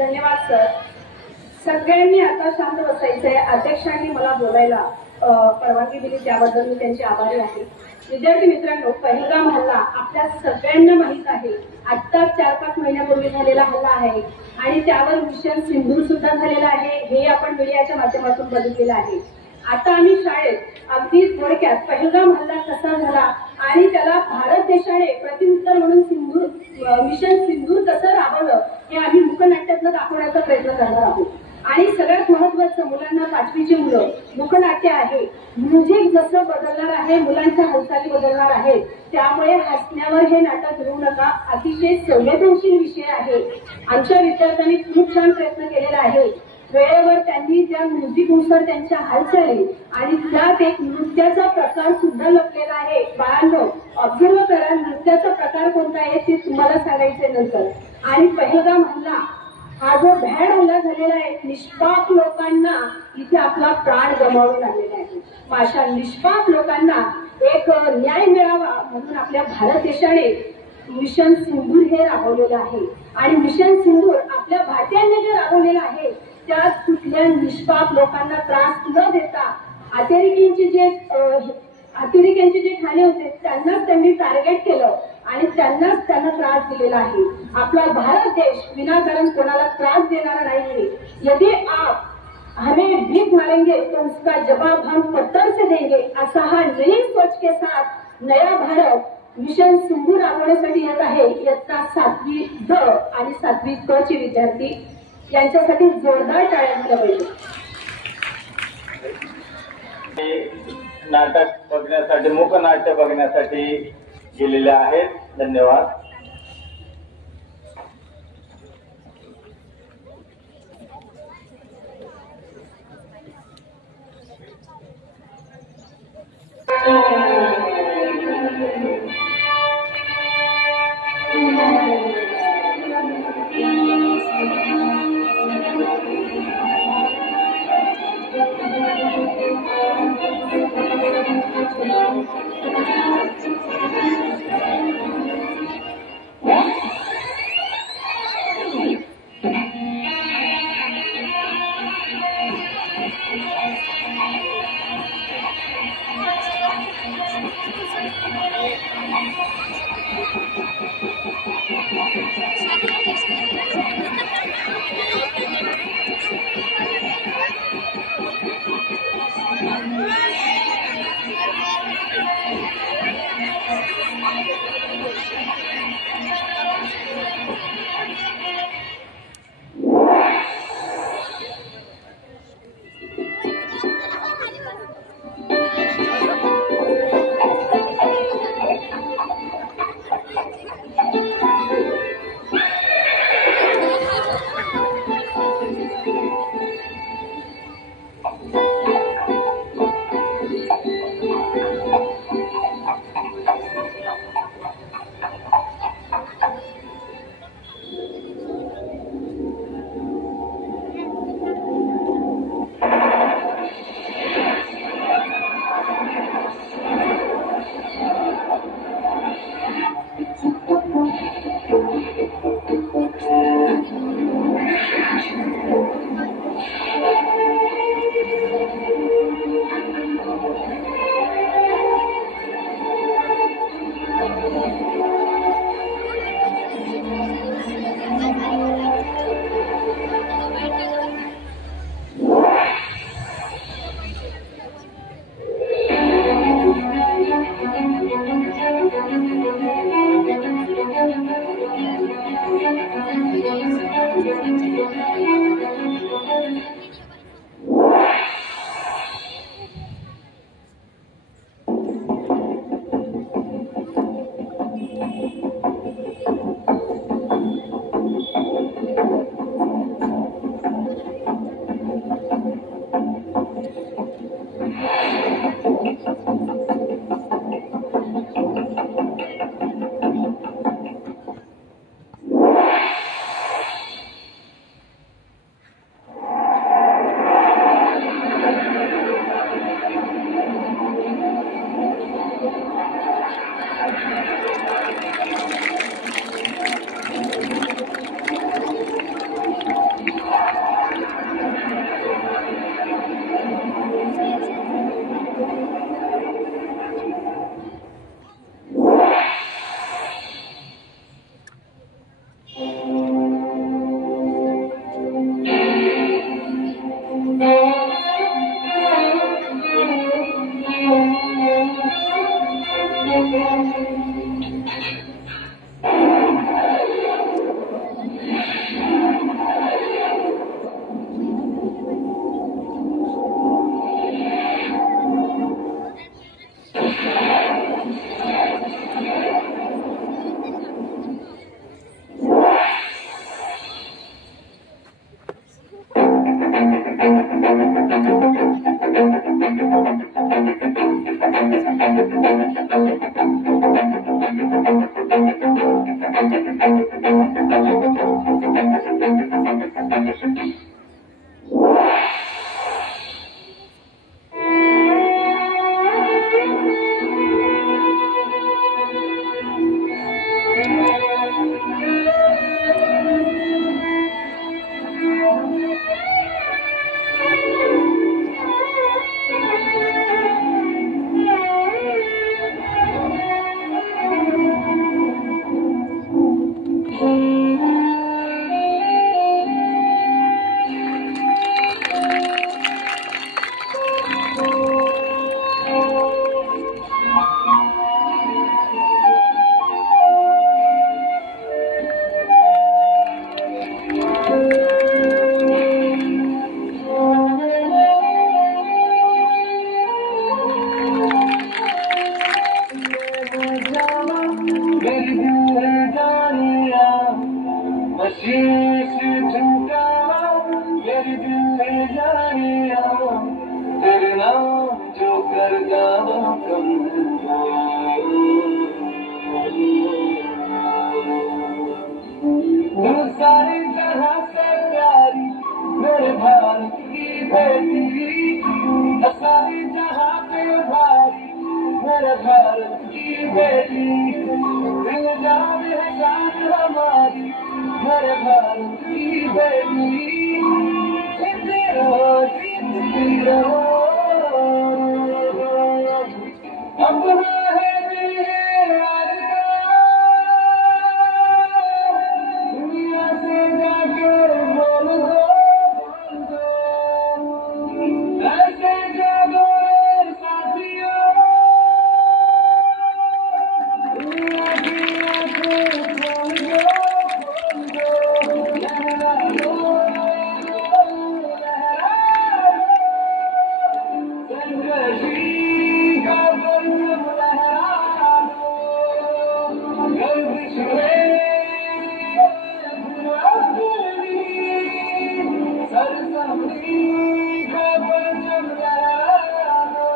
धन्यवाद सर. सगळ्यांनी आता शांत बसायचंय. अध्यक्षांनी मला बोलायला परवानगी दिली त्याबद्दल मी त्यांचे आभारी आहे. विद्यार्थी मित्रांनो, पहिलगाम हल्ला आपल्या सगळ्यांना माहित आहे. आता 4-5 महिन्यापूर्वी झालेला हल्ला आहे आणि त्यावर मिशन सिंदूर सुद्धा झालेला आहे. हे आपण मीडियाच्या माध्यमातून बघितलेलं आहे. आता आम्ही शाळेत अगदी थोडक्यात पहिलगाम हल्ला कसा झाला आणि त्याला भारत देशाने प्रत्युत्तर म्हणून मिशन सिंदूर कसं राबवलं हे आम्ही मुखनाट्यातनं दाखवण्याचा प्रयत्न करणार आहोत. आणि सगळ्यात महत्वाचं, मुलांना 5वीची मुलं, मुखनाट्य आहे. म्युझिक जसं बदलणार आहे, मुलांच्या हालचाली बदलणार आहेत. त्यामुळे हसण्यावर हे नाटक घेऊ नका. अतिशय संवेदनशील विषय आहे. आमच्या विद्यार्थ्यांनी खूप छान प्रयत्न केलेला आहे. वेळेवर त्यांनी त्या म्युझिकनुसार त्यांच्या हालचाली आणि त्यात एक नृत्याचा प्रकार सुद्धा लपलेला आहे. बाळांनो, ऑब्झर्व करा, नृत्याचा प्रकार कोणता आहे ते तुम्हाला सांगायचे नंतर. आणि पहिलगाम हल्ला हा जो भ्याड हल्ला झालेला आहे, निष्पाप लोकांना इथे आपला प्राण गमावे लागलेला आहे. अशा निष्पाप लोकांना एक न्याय मिळावा म्हणून आपल्या भारत देशाने मिशन सिंदूर हे राबवलेलं आहे. आणि मिशन सिंदूर आपल्या भारतीयांनी जे राबवलेलं आहे त्यात कुठल्या निष्पाप लोकांना त्रास न देता अतिरेक्यांचे जे ठाणे होते त्यांनाच त्यांनी टार्गेट केलं आणि त्यांनाच त्यांना त्रास दिलेला आहे. आपला भारत देश विनाकारण कोणाला त्रास देणारा नाही. यदि आप हमें भीख मारेंगे तो उसका जवाब हम पत्थर से देंगे, असा हा नई सोच के साथ नया भारत मिशन सिंदूर राबवण्यासाठी येत आहे. इयत्ता 7वी द आणि 7वी क चे विद्यार्थी यांच्यासाठी जोरदार टाळ्या दिल्या पाहिजे. नाटक बघण्यासाठी, मुखनाट्य बघण्यासाठी गेलेले आहेत. धन्यवाद. सारी जहां से प्यारी मेरे भारत की बेटी, सारी जहां पे भारी मेरे भारत की बेटी, दिल जान है जान हमारी मेरे भारत की बेटी, जीती रहो अपना है दिल आज का, दुनिया से जाके बोल दो ऐसे जागो साथियों, दुनिया की आंखें खोल दो लहरा दो संघर्षी का परचम लहरा दो, गर्दिश में सरसब्जी का परचम लहरा दो।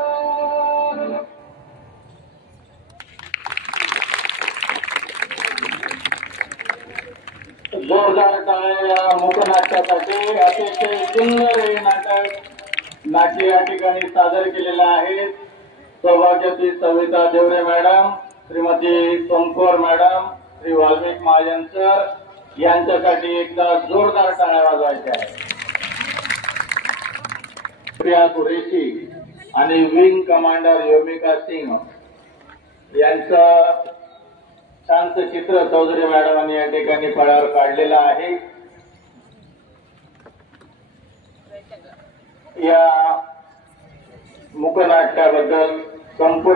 जोरदार टाळ्या या मूकनाट्यासाठी. अतिशय सुंदर हे नाट्य या ठिकाणी सादर केलेलं आहे. सौभाग्यवती Savita Devre madam, Shrimati Somkor madam, Shri Valmik Mahajan sir यांच्यासाठी एकदा जोरदार टाळ्या वाजवायच्या आहेत. प्रिया कुरेशी आणि विंग कमांडर योमिका सिंग यांचं छानसं चित्र चौधरी मॅडमांनी या ठिकाणी फळ्यावर काढलेलं आहे. या मूकनाट्याबद्दल संपूर्ण